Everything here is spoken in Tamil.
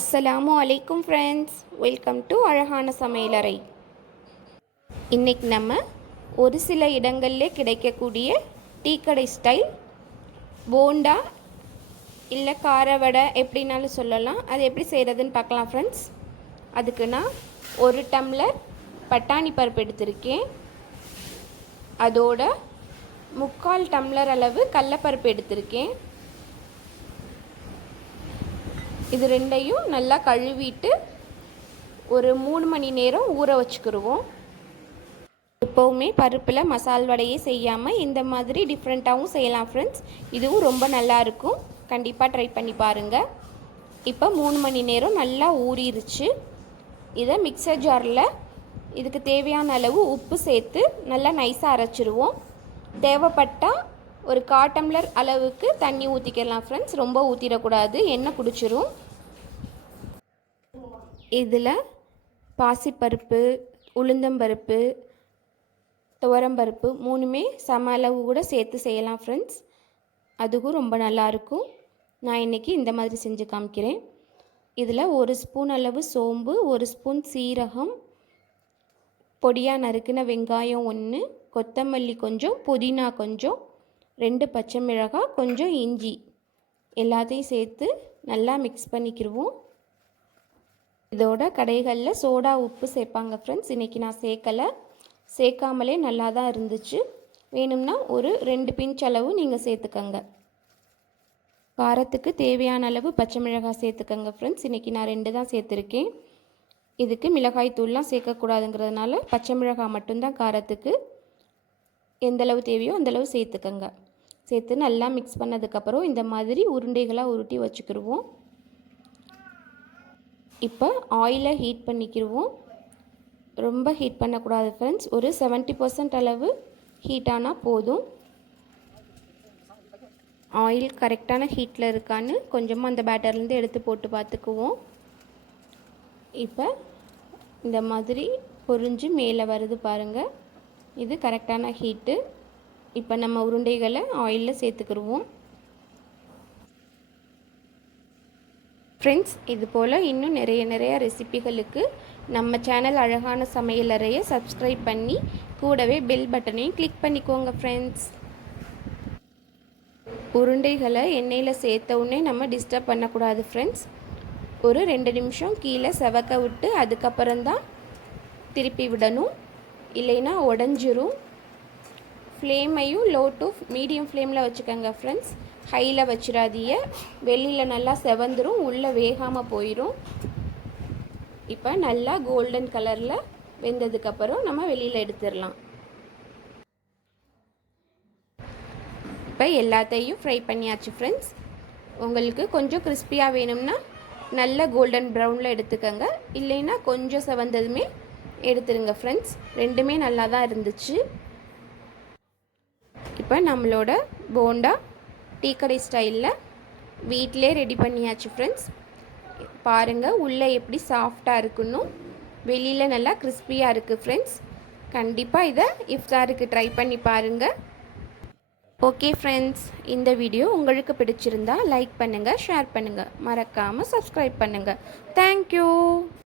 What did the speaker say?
அஸ்ஸலாமு அலைக்கும் ஃப்ரெண்ட்ஸ், வெல்கம் டு அழகான சமையலறை. இன்றைக்கி நம்ம ஒரு சில இடங்களிலே கிடைக்கக்கூடிய டீக்கடை ஸ்டைல் போண்டா இல்லை கார வடை எப்படின்னாலும் சொல்லலாம். அது எப்படி செய்கிறதுன்னு பார்க்கலாம் ஃப்ரெண்ட்ஸ். அதுக்கு நான் 1 டம்ளர் பட்டாணி பருப்பு எடுத்திருக்கேன். அதோட 3/4 டம்ளர் அளவு கடலைப்பருப்பு எடுத்திருக்கேன். இது ரெண்டையும் நல்லா கழுவிட்டு ஒரு 3 மணி நேரம் ஊற வச்சுக்கிடுவோம். எப்போவுமே பருப்பில் மசால் வடையே செய்யாமல் இந்த மாதிரி டிஃப்ரெண்ட்டாகவும் செய்யலாம் ஃப்ரெண்ட்ஸ். இதுவும் ரொம்ப நல்லாயிருக்கும், கண்டிப்பாக ட்ரை பண்ணி பாருங்கள். இப்போ 3 மணி நேரம் நல்லா ஊறிடுச்சு. இதை மிக்சர் ஜாரில் இதுக்கு தேவையான அளவு உப்பு சேர்த்து நல்லா நைஸாக அரைச்சிடுவோம். தேவைப்பட்டால் ஒரு 1/4 டம்ளர் அளவுக்கு தண்ணி ஊற்றிக்கலாம் ஃப்ரெண்ட்ஸ். ரொம்ப ஊற்றிடக்கூடாது, எண்ணெய் குடிச்சிரும். இதில் பாசிப்பருப்பு, உளுந்தம்பருப்பு, துவரம்பருப்பு 3மே சம அளவு கூட சேர்த்து செய்யலாம் ஃப்ரெண்ட்ஸ். அதுவும் ரொம்ப நல்லாயிருக்கும். நான் இன்றைக்கி இந்த மாதிரி செஞ்சு காமிக்கிறேன். இதில் 1 ஸ்பூன் அளவு சோம்பு, 1 ஸ்பூன் சீரகம், பொடியாக நறுக்கின வெங்காயம் 1, கொத்தமல்லி கொஞ்சம், புதினா கொஞ்சம், 2 பச்சை மிளகாய், கொஞ்சம் இஞ்சி எல்லாத்தையும் சேர்த்து நல்லா மிக்ஸ் பண்ணிக்கிடுவோம். இதோட கடைகளில் சோடா உப்பு சேர்ப்பாங்க ஃப்ரெண்ட்ஸ். இன்றைக்கி நான் சேர்க்காமலே நல்லா தான் இருந்துச்சு. வேணும்னா ஒரு 2 பிஞ்ச் அளவு நீங்கள் சேர்த்துக்கங்க. காரத்துக்கு தேவையான அளவு பச்சை மிளகாய் சேர்த்துக்கங்க ஃப்ரெண்ட்ஸ். இன்றைக்கி நான் 2 தான் சேர்த்துருக்கேன். இதுக்கு மிளகாய் தூள்லாம் சேர்க்கக்கூடாதுங்கிறதுனால பச்சை மிளகாய் மட்டும்தான் காரத்துக்கு. எந்தளவு தேவையோ அந்தளவு சேர்த்துக்கங்க. சேர்த்து நல்லா மிக்ஸ் பண்ணதுக்கப்புறம் இந்த மாதிரி உருண்டைகளாக உருட்டி வச்சுக்கிடுவோம். இப்போ ஆயிலை ஹீட் பண்ணிக்கிடுவோம். ரொம்ப ஹீட் பண்ணக்கூடாது ஃப்ரெண்ட்ஸ். ஒரு 70% அளவு ஹீட் ஆனால் போதும். ஆயில் கரெக்டான ஹீட்டில் இருக்கான்னு கொஞ்சமாக அந்த பேட்டர்லேருந்து எடுத்து போட்டு பார்த்துக்குவோம். இப்போ இந்த மாதிரி பொரிஞ்சு மேலே வருது பாருங்கள், இது கரெக்டான ஹீட்டு. இப்போ நம்ம உருண்டைகளை ஆயிலில் சேர்த்துக்கிடுவோம். ஃப்ரெண்ட்ஸ், இது போல் இன்னும் நிறைய ரெசிபிகளுக்கு நம்ம சேனல் அழகான சமையலறையை சப்ஸ்கிரைப் பண்ணி கூடவே பெல் பட்டனையும் கிளிக் பண்ணிக்கோங்க ஃப்ரெண்ட்ஸ். உருண்டைகளை எண்ணெயில் சேர்த்த உடனே நம்ம டிஸ்டர்ப் பண்ணக்கூடாது ஃப்ரெண்ட்ஸ். ஒரு 2 நிமிஷம் கீழே செவக்க விட்டு அதுக்கப்புறம்தான் திருப்பி விடணும், இல்லைன்னா உடஞ்சிரும். ஃப்ளேமையும் லோ டு மீடியம் ஃப்ளேமில் வச்சுக்கோங்க ஃப்ரெண்ட்ஸ். ஹையில் வச்சிடாதீங்க, வெளியில் நல்லா செவந்துடும், உள்ளே வேகாமல் போயிடும். இப்போ நல்லா கோல்டன் கலரில் வெந்ததுக்கப்புறம் நம்ம வெளியில் எடுத்துடலாம். இப்போ எல்லாத்தையும் ஃப்ரை பண்ணியாச்சு ஃப்ரெண்ட்ஸ். உங்களுக்கு கொஞ்சம் கிறிஸ்பியாக வேணும்னா நல்ல கோல்டன் ப்ரௌனில் எடுத்துக்கோங்க, இல்லைன்னா கொஞ்சம் செவந்ததுமே எடுத்துருங்க ஃப்ரெண்ட்ஸ். ரெண்டுமே நல்லா தான் இருந்துச்சு. இப்போ நம்மளோட போண்டா டீக்கடை ஸ்டைலில் வீட்டிலே ரெடி பண்ணியாச்சு ஃப்ரெண்ட்ஸ். பாருங்கள், உள்ளே எப்படி சாஃப்டாக இருக்குன்னு, வெளியில் நல்லா கிறிஸ்பியாக இருக்குது ஃப்ரெண்ட்ஸ். கண்டிப்பாக இதை இஃப்தாருக்கு ட்ரை பண்ணி பாருங்கள். ஓகே ஃப்ரெண்ட்ஸ், இந்த வீடியோ உங்களுக்கு பிடிச்சிருந்தா லைக் பண்ணுங்கள், ஷேர் பண்ணுங்கள், மறக்காமல் சப்ஸ்கிரைப் பண்ணுங்கள். தேங்க்யூ.